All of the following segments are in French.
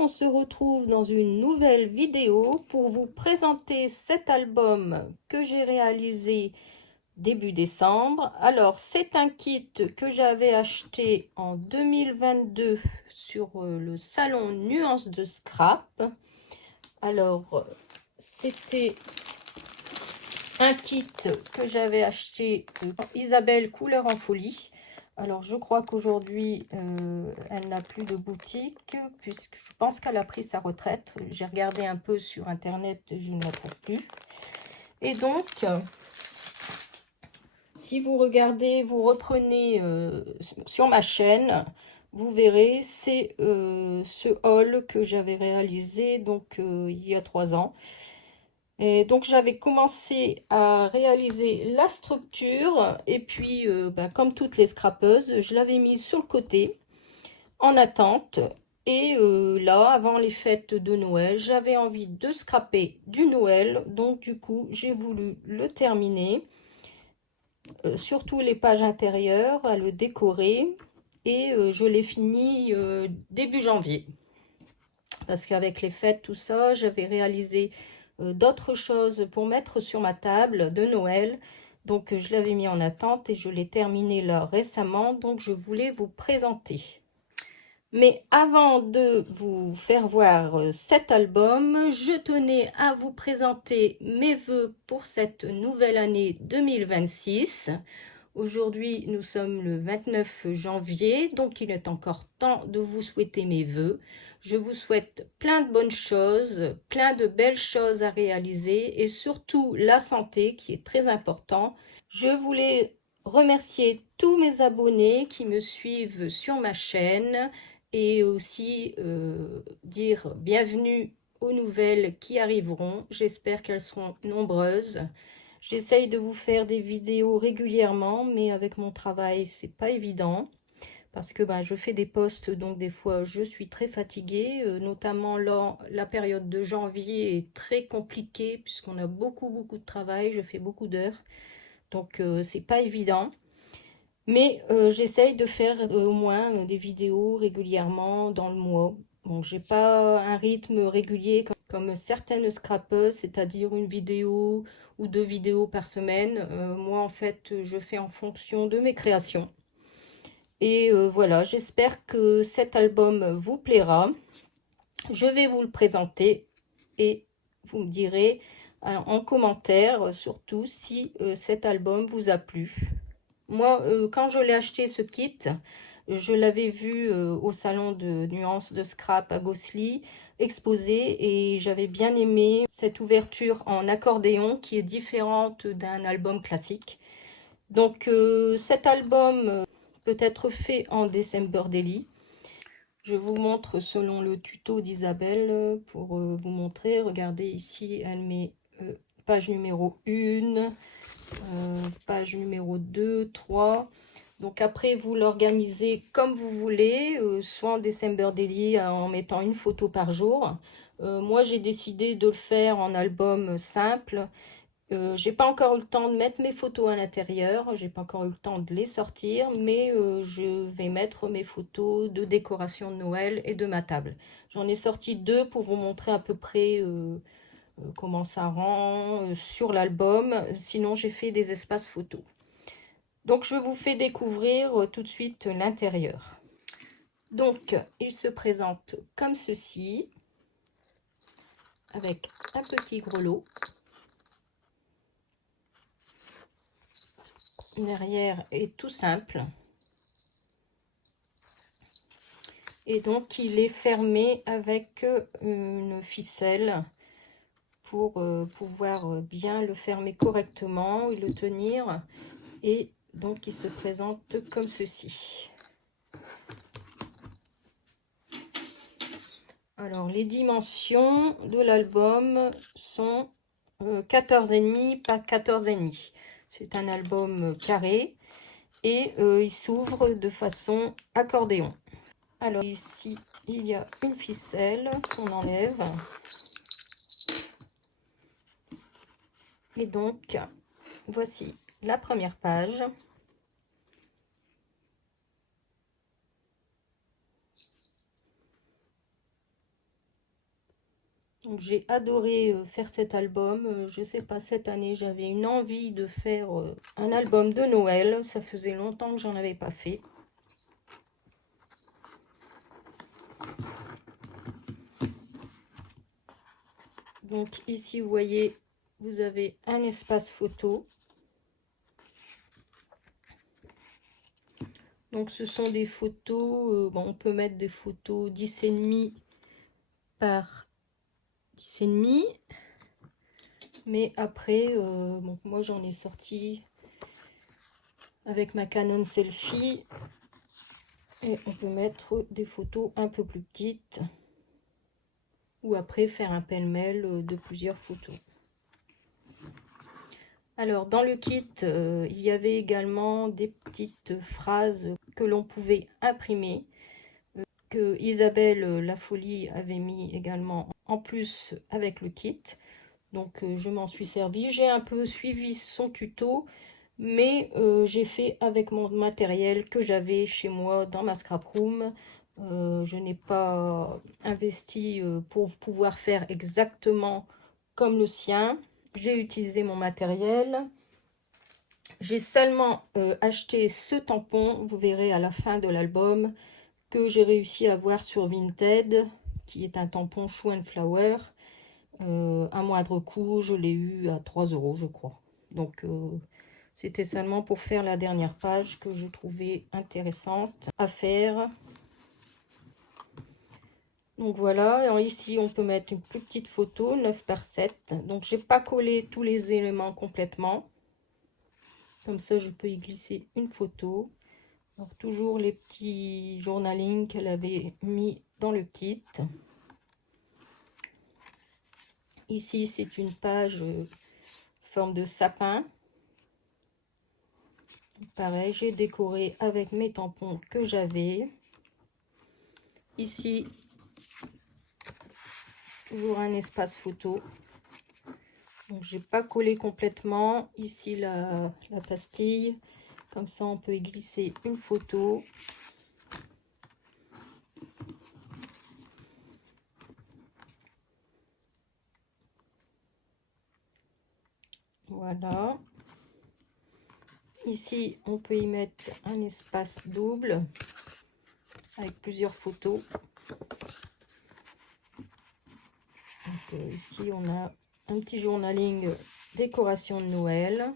on se retrouve dans une nouvelle vidéo pour vous présenter cet album que j'ai réalisé début décembre. Alors, c'est un kit que j'avais acheté en 2022 sur le salon Nuances de Scrap. Alors, c'était un kit que j'avais acheté de Isabelle Couleur en Folie. Alors, je crois qu'aujourd'hui, elle n'a plus de boutique, puisque je pense qu'elle a pris sa retraite. J'ai regardé un peu sur Internet, je ne la trouve plus. Et donc, si vous regardez, vous reprenez sur ma chaîne, vous verrez, c'est ce haul que j'avais réalisé donc il y a 3 ans. Et donc j'avais commencé à réaliser la structure et puis comme toutes les scrapeuses, je l'avais mise sur le côté en attente. Et là, avant les fêtes de Noël, j'avais envie de scraper du Noël. Donc du coup, j'ai voulu le terminer. Surtout les pages intérieures, à le décorer. Et je l'ai fini début janvier. Parce qu'avec les fêtes, tout ça, j'avais réalisé d'autres choses pour mettre sur ma table de Noël. Donc, je l'avais mis en attente et je l'ai terminé là récemment. Donc, je voulais vous présenter. Mais avant de vous faire voir cet album, je tenais à vous présenter mes vœux pour cette nouvelle année 2026. Aujourd'hui, nous sommes le 29 janvier, donc il est encore temps de vous souhaiter mes vœux. Je vous souhaite plein de bonnes choses, plein de belles choses à réaliser et surtout la santé qui est très important. Je voulais remercier tous mes abonnés qui me suivent sur ma chaîne et aussi dire bienvenue aux nouvelles qui arriveront. J'espère qu'elles seront nombreuses. J'essaye de vous faire des vidéos régulièrement, mais avec mon travail, c'est pas évident. Parce que je fais des posts, donc des fois je suis très fatiguée. Notamment là, la période de janvier est très compliquée puisqu'on a beaucoup de travail, je fais beaucoup d'heures. Donc c'est pas évident. Mais j'essaye de faire au moins des vidéos régulièrement dans le mois. Bon, j'ai pas un rythme régulier comme certaines scrapeuses, c'est-à-dire une vidéo ou 2 vidéos par semaine. Moi, en fait, je fais en fonction de mes créations. Et voilà, j'espère que cet album vous plaira. Je vais vous le présenter et vous me direz en commentaire surtout si cet album vous a plu. Moi, quand je l'ai acheté ce kit, je l'avais vu au salon de Nuances de Scrap à Gosselies exposé et j'avais bien aimé cette ouverture en accordéon qui est différente d'un album classique. Donc cet album peut être fait en December Daily. Je vous montre selon le tuto d'Isabelle pour vous montrer. Regardez ici, elle met page numéro 1, page numéro 2, 3. Donc après, vous l'organisez comme vous voulez, soit en December Daily en mettant une photo par jour. Moi, j'ai décidé de le faire en album simple. J'ai pas encore eu le temps de mettre mes photos à l'intérieur, j'ai pas encore eu le temps de les sortir, mais je vais mettre mes photos de décoration de Noël et de ma table. J'en ai sorti 2 pour vous montrer à peu près comment ça rend sur l'album. Sinon, j'ai fait des espaces photos. Donc, je vous fais découvrir tout de suite l'intérieur. Donc, il se présente comme ceci, avec un petit grelot. Derrière est tout simple. Et donc, il est fermé avec une ficelle pour pouvoir bien le fermer correctement et le tenir. Et donc, il se présente comme ceci. Alors, les dimensions de l'album sont 14,5 par 14,5. C'est un album carré et il s'ouvre de façon accordéon. Alors ici, il y a une ficelle qu'on enlève. Et donc, voici la première page. Donc j'ai adoré faire cet album. Je sais pas, cette année j'avais une envie de faire un album de Noël. Ça faisait longtemps que j'en avais pas fait. Donc ici vous voyez, vous avez un espace photo. Donc ce sont des photos, bon, on peut mettre des photos 10,5 par 10,5. Mais après, bon, moi j'en ai sorti avec ma Canon Selfie. Et on peut mettre des photos un peu plus petites. Ou après faire un pêle-mêle de plusieurs photos. Alors dans le kit, il y avait également des petites phrases que l'on pouvait imprimer. Que Isabelle Lafolie avait mis également en plus avec le kit. Donc je m'en suis servi. J'ai un peu suivi son tuto. Mais j'ai fait avec mon matériel que j'avais chez moi dans ma scrap room. Je n'ai pas investi pour pouvoir faire exactement comme le sien. J'ai utilisé mon matériel. J'ai seulement acheté ce tampon, vous verrez à la fin de l'album, que j'ai réussi à avoir sur Vinted, qui est un tampon Shoe and Flower. À moindre coût, je l'ai eu à 3 € je crois. Donc c'était seulement pour faire la dernière page que je trouvais intéressante à faire. Donc voilà, alors ici on peut mettre une plus petite photo, 9 par 7. Donc j'ai pas collé tous les éléments complètement. Comme ça je peux y glisser une photo. Alors toujours les petits journalings qu'elle avait mis dans le kit. Ici c'est une page forme de sapin. Pareil, j'ai décoré avec mes tampons que j'avais. Ici, toujours un espace photo. Donc, j'ai pas collé complètement. Ici, la pastille. Comme ça, on peut y glisser une photo. Voilà. Ici, on peut y mettre un espace double avec plusieurs photos. Donc, ici, on a un petit journaling décoration de Noël.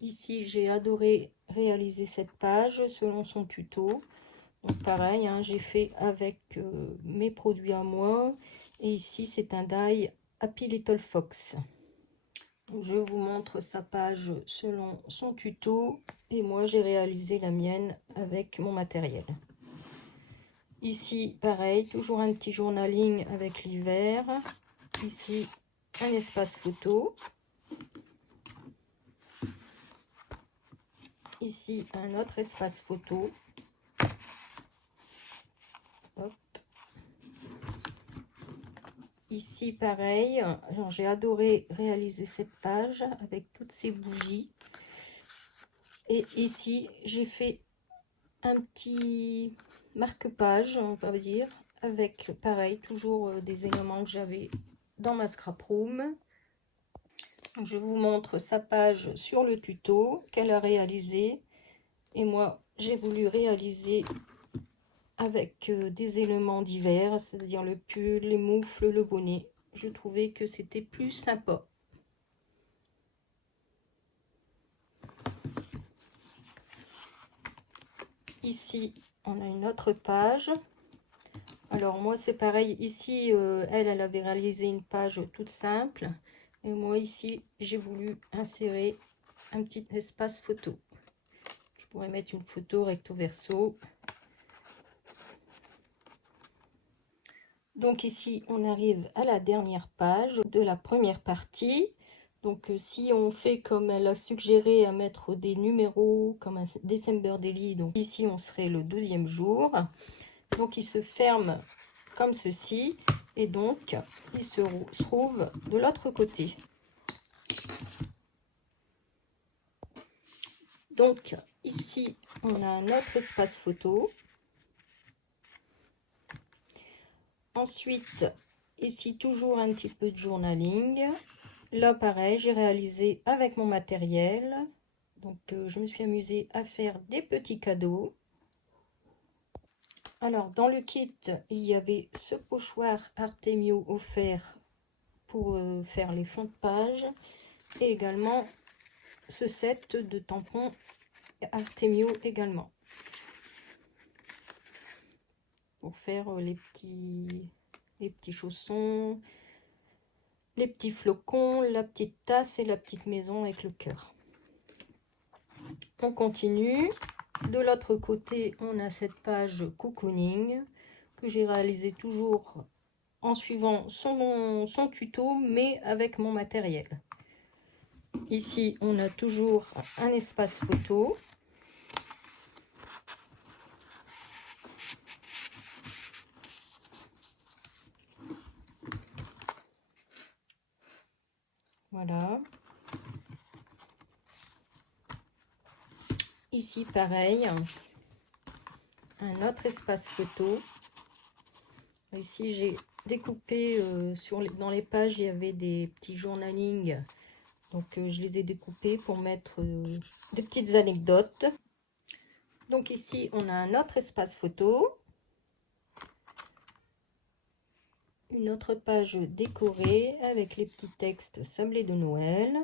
Ici, j'ai adoré réaliser cette page selon son tuto. Donc pareil, hein, j'ai fait avec mes produits à moi. Et ici, c'est un die Happy Little Fox. Donc, je vous montre sa page selon son tuto. Et moi, j'ai réalisé la mienne avec mon matériel. Ici, pareil, toujours un petit journaling avec l'hiver. Ici, un espace photo. Ici, un autre espace photo. Hop. Ici, pareil, j'ai adoré réaliser cette page avec toutes ces bougies. Et ici, j'ai fait un petit marque-page, on va dire, avec, pareil, toujours des éléments que j'avais dans ma scrap room. Donc, je vous montre sa page sur le tuto qu'elle a réalisé. Et moi, j'ai voulu réaliser avec des éléments divers, c'est-à-dire le pull, les moufles, le bonnet. Je trouvais que c'était plus sympa. Ici, on a une autre page. Alors moi, c'est pareil. Ici, elle avait réalisé une page toute simple. Et moi, ici, j'ai voulu insérer un petit espace photo. Je pourrais mettre une photo recto verso. Donc ici, on arrive à la dernière page de la première partie. Donc si on fait comme elle a suggéré à mettre des numéros comme un December Daily, donc ici on serait le 12e jour. Donc il se ferme comme ceci et donc il se trouve de l'autre côté. Donc ici on a un autre espace photo. Ensuite, ici toujours un petit peu de journaling. Là pareil, j'ai réalisé avec mon matériel. Donc je me suis amusée à faire des petits cadeaux. Alors dans le kit, il y avait ce pochoir Artemio offert pour faire les fonds de page. Et également ce set de tampons Artemio également. Pour faire les petits chaussons, les petits flocons, la petite tasse et la petite maison avec le cœur. On continue. De l'autre côté, on a cette page cocooning que j'ai réalisé toujours en suivant son tuto, mais avec mon matériel. Ici, on a toujours un espace photo. Voilà. Ici, pareil, un autre espace photo. Ici, j'ai découpé dans les pages, il y avait des petits journaling. Donc, je les ai découpés pour mettre des petites anecdotes. Donc, ici, on a un autre espace photo. Une autre page décorée avec les petits textes sablés de Noël.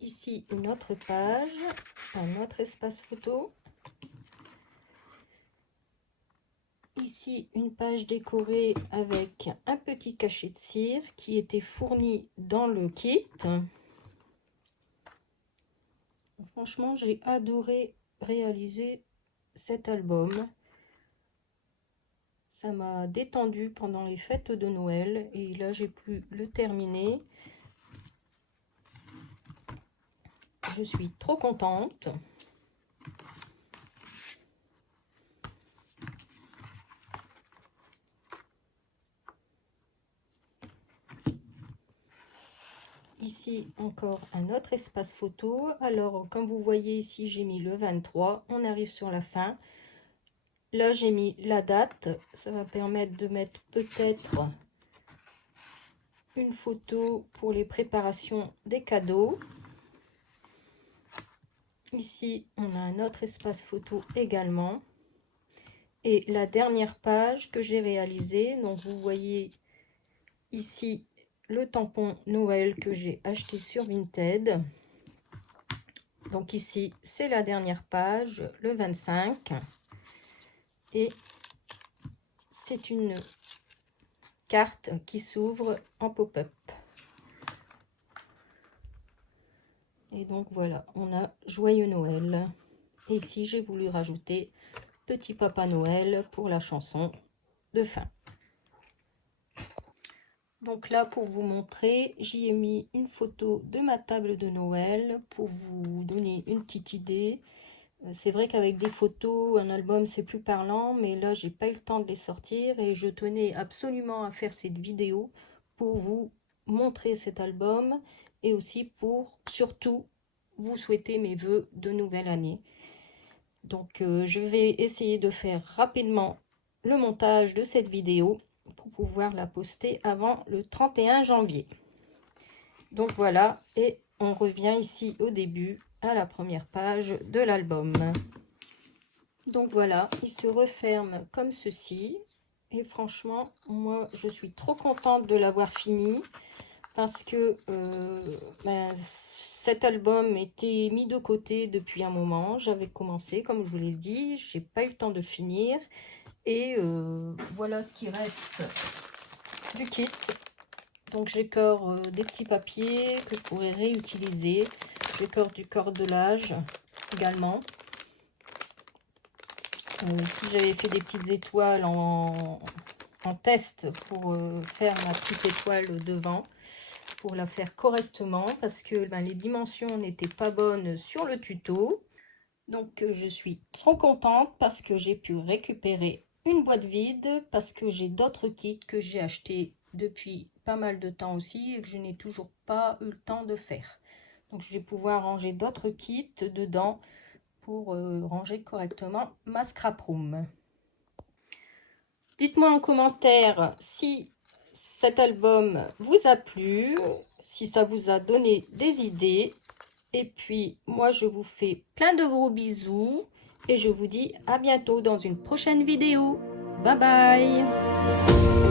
Ici, une autre page, un autre espace photo. Ici, une page décorée avec un petit cachet de cire qui était fourni dans le kit. Franchement, j'ai adoré réaliser cet album. Ça m'a détendu pendant les fêtes de Noël et là, j'ai pu le terminer. Je suis trop contente. Ici, encore un autre espace photo. Alors, comme vous voyez ici, j'ai mis le 23. On arrive sur la fin. Là, j'ai mis la date. Ça va permettre de mettre peut-être une photo pour les préparations des cadeaux. Ici, on a un autre espace photo également. Et la dernière page que j'ai réalisée, donc vous voyez ici le tampon Noël que j'ai acheté sur Vinted. Donc ici, c'est la dernière page, le 25. Et c'est une carte qui s'ouvre en pop-up. Et donc voilà, on a Joyeux Noël. Et ici, j'ai voulu rajouter Petit Papa Noël pour la chanson de fin. Donc là, pour vous montrer, j'y ai mis une photo de ma table de Noël pour vous donner une petite idée. C'est vrai qu'avec des photos, un album, c'est plus parlant, mais là, j'ai pas eu le temps de les sortir et je tenais absolument à faire cette vidéo pour vous montrer cet album et aussi pour, surtout, vous souhaiter mes vœux de nouvelle année. Donc, je vais essayer de faire rapidement le montage de cette vidéo pour pouvoir la poster avant le 31 janvier. Donc voilà, et on revient ici au début à la première page de l'album. Donc voilà, il se referme comme ceci. Et franchement, moi, je suis trop contente de l'avoir fini parce que cet album était mis de côté depuis un moment. J'avais commencé, comme je vous l'ai dit, j'ai pas eu le temps de finir. Et voilà ce qui reste du kit. Donc j'écore des petits papiers que je pourrais réutiliser. J'écore du cordelage également. Ici j'avais fait des petites étoiles en test pour faire ma petite étoile devant, pour la faire correctement parce que les dimensions n'étaient pas bonnes sur le tuto. Donc je suis trop contente parce que j'ai pu récupérer une boîte vide, parce que j'ai d'autres kits que j'ai achetés depuis pas mal de temps aussi et que je n'ai toujours pas eu le temps de faire. Donc je vais pouvoir ranger d'autres kits dedans pour ranger correctement ma scrap room. Dites-moi en commentaire si cet album vous a plu, si ça vous a donné des idées. Et puis moi je vous fais plein de gros bisous et je vous dis à bientôt dans une prochaine vidéo. Bye bye!